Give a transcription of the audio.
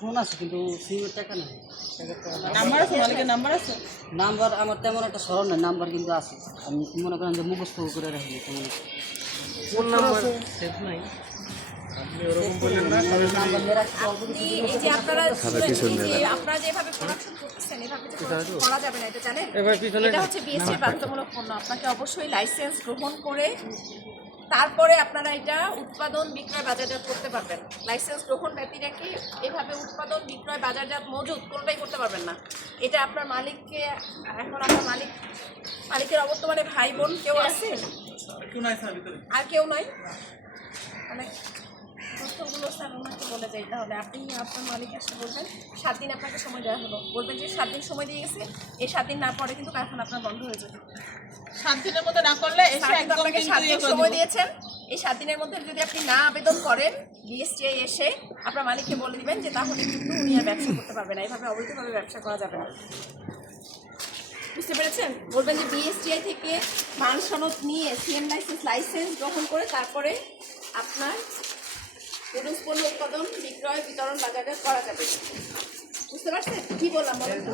Phone আছে কিন্তু সিমের টাকা নেই। নাম্বার আছে, মালিকের নাম্বার আছে? নাম্বার আমার তেমন একটা স্মরণ নেই, নাম্বার কিন্তু আছে। আমি মনে করেন যে মুখস্থ করে রাখি তেমন একটা। কোন নাম্বার সেভ নাই? আপনি ওরকম বললেন না, নাম্বার নিয়ে রাখছি অল্প কিছু। এই যে আপনারা আপনারা যেভাবে প্রোডাকশন করতেছেন এভাবে তো করা যাবে না, এটা জানেন? এটা হচ্ছে বিএসসি বাধ্যতামূলক পণ্য। আপনাকে অবশ্যই লাইসেন্স গ্রহণ করে তারপরে আপনারা এটা উৎপাদন বিক্রয় বাজারজাত করতে পারবেন। লাইসেন্স গ্রহণ ব্যতী রেখে এভাবে উৎপাদন বিক্রয় বাজারজাত মজুত কোনোটাই করতে পারবেন না। এটা আপনার মালিককে, এখন আপনার মালিকের অবর্তমানে ভাই বোন কেউ আছে? আর কেউ নয়? মানে তথ্যগুলো স্যার ওনাকে বলে যাই, তাহলে আপনি আপনার মালিক আসতে বলবেন 7 দিন আপনাকে সময় দেওয়া হলো, বলবেন যে 7 দিন সময় দিয়ে গেছে, এই 7 দিন না পরে কিন্তু কারখানা আপনার বন্ধ হয়ে যাবে। 7 দিনের মধ্যে না করলে এসে একদম আপনাকে 7 দিন সময় দিয়েছেন, এই 7 দিনের মধ্যে যদি আপনি না আবেদন করেন বিএসটিআই এসে আপনার মালিককে বলে দিবেন যে তাহলে কিন্তু উনি আর ব্যবসা করতে পারবে না, এইভাবে অবৈধভাবে ব্যবসা করা যাবে না। বুঝতে পেরেছেন? বলবেন যে বিএসটিআই থেকে মান সনদ নিয়ে সিএম লাইসেন্স গ্রহণ করে তারপরে আপনার পুরুষ পণ্য উৎপাদন বিক্রয় বিতরণ বাজারজাত করা যাবে। বুঝতে পারছেন কি বললাম? বলেন তো।